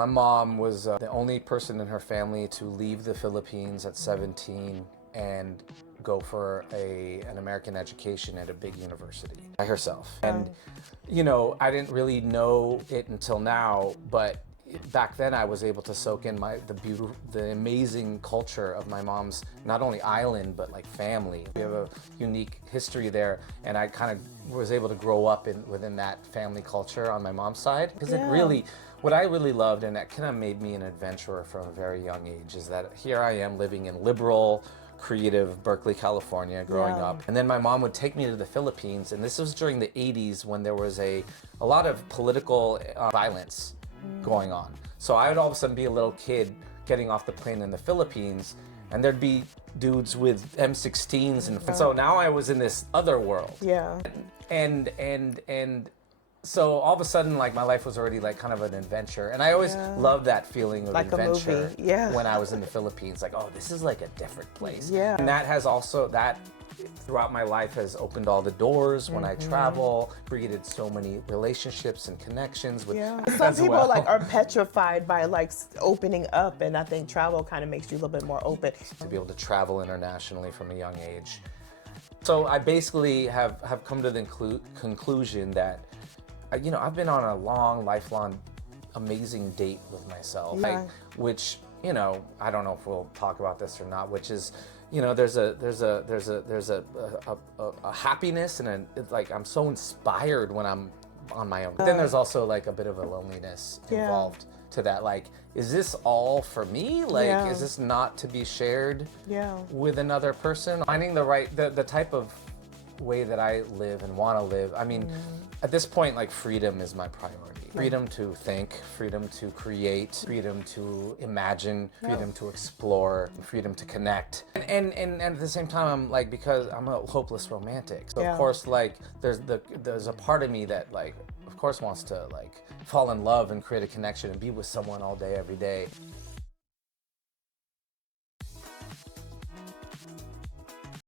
My mom was the only person in her family to leave the Philippines at 17 and go for an American education at a big university by herself. And, you know, I didn't really know it until now, but back then I was able to soak in the amazing culture of my mom's, not only island, but like family. We have a unique history there, and I kind of was able to grow up within that family culture on my mom's side. Because it really, what I really loved, and that kind of made me an adventurer from a very young age, is that here I am living in liberal, creative Berkeley, California, growing up. And then my mom would take me to the Philippines, and this was during the 80s when there was a lot of political violence going on. So I would all of a sudden be a little kid getting off the plane in the Philippines, and there'd be dudes with M16s, and so now I was in this other world. Yeah. And so all of a sudden, like, my life was already like kind of an adventure, and I always loved that feeling of like adventure. A movie. Yeah. When I was in the Philippines, like, oh, this is like a different place. Yeah. And that has also, that throughout my life has opened all the doors when I travel, created so many relationships and connections with Some people like are petrified by like opening up, and I think travel kind of makes you a little bit more open. To be able to travel internationally from a young age. So I basically have come to the conclusion that, you know, I've been on a long, lifelong, amazing date with myself, which, you know, I don't know if we'll talk about this or not, which is, you know, there's a happiness, and like I'm so inspired when I'm on my own. But then there's also like a bit of a loneliness involved to that. Like, is this all for me? Like, is this not to be shared with another person? Finding the type of way that I live and want to live. I mean, at this point, like, freedom is my priority. Freedom to think, freedom to create, freedom to imagine, freedom to explore, freedom to connect. And at the same time, I'm like, because I'm a hopeless romantic. So of course, like, there's a part of me that, like, of course wants to like fall in love and create a connection and be with someone all day, every day.